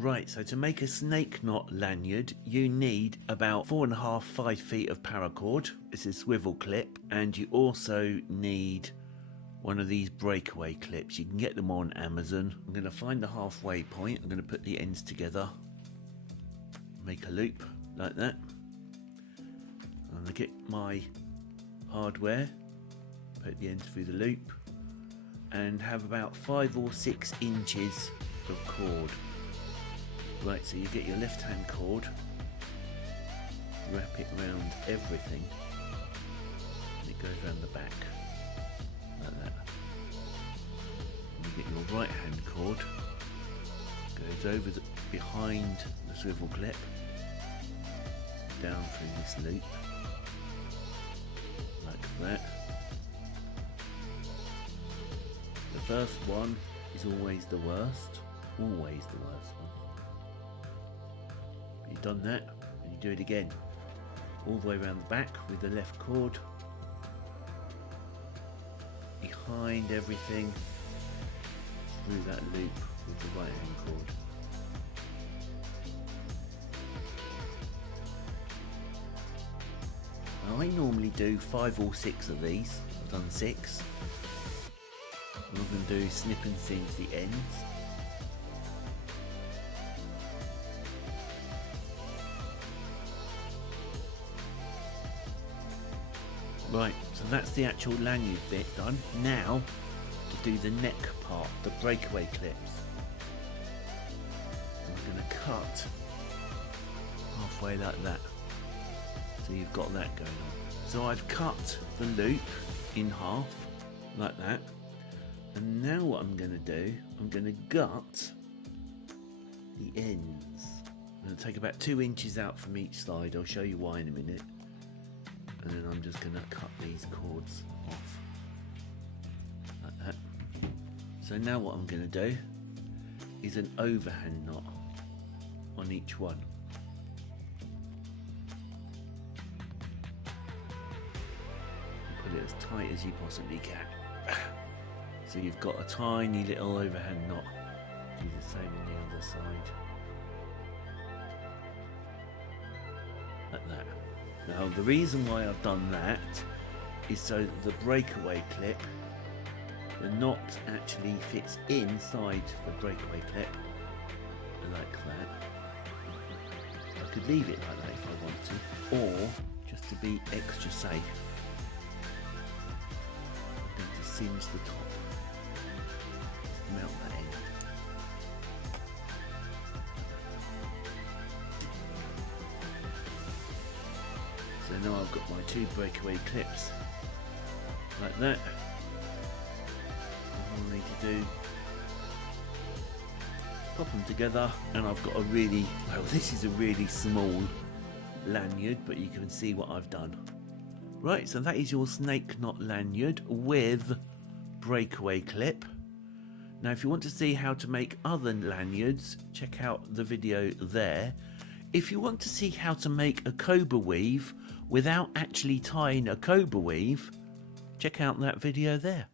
Right, so to make a snake knot lanyard, you need about 4.5 to 5 feet of paracord. It's a swivel clip, and you also need one of these breakaway clips. You can get them on Amazon. I'm going to find the halfway point. I'm going to put the ends together, make a loop like that. I'm going to get my hardware, put the ends through the loop, and have about 5 or 6 inches of cord. Right, so you get your left hand cord, wrap it around everything, and it goes around the back, like that. And you get your right hand cord, goes over behind the swivel clip, down through this loop, like that. The first one is always the worst, always the worst one. You've done that, and you do it again, all the way around the back with the left cord, behind everything, through that loop with the right hand cord. Now, I normally do 5 or 6 of these. I've done 6. I'm going to do snip and cinch the ends. Right, so that's the actual lanyard bit done. Now, to do the neck part, the breakaway clips. I'm going to cut halfway like that. So you've got that going on. So I've cut the loop in half, like that. And now what I'm going to do, I'm going to gut the ends. I'm going to take about 2 inches out from each side. I'll show you why in a minute. And then I'm just going to cut these cords off like that. So now what I'm going to do is an overhand knot on each one. And put it as tight as you possibly can. So you've got a tiny little overhand knot. Do the same on the other side. Like that. Now the reason why I've done that is so that the breakaway clip, the knot actually fits inside the breakaway clip, like that. I could leave it like that if I want to, or just to be extra safe, I'm going to singe the top, mount that end. So now I've got my 2 breakaway clips, like that. All I need to do, pop them together, and I've got a really, well, this is a really small lanyard, but you can see what I've done. Right, so that is your snake knot lanyard with breakaway clip. Now if you want to see how to make other lanyards, check out the video there. If you want to see how to make a cobra weave without actually tying a cobra weave, check out that video there.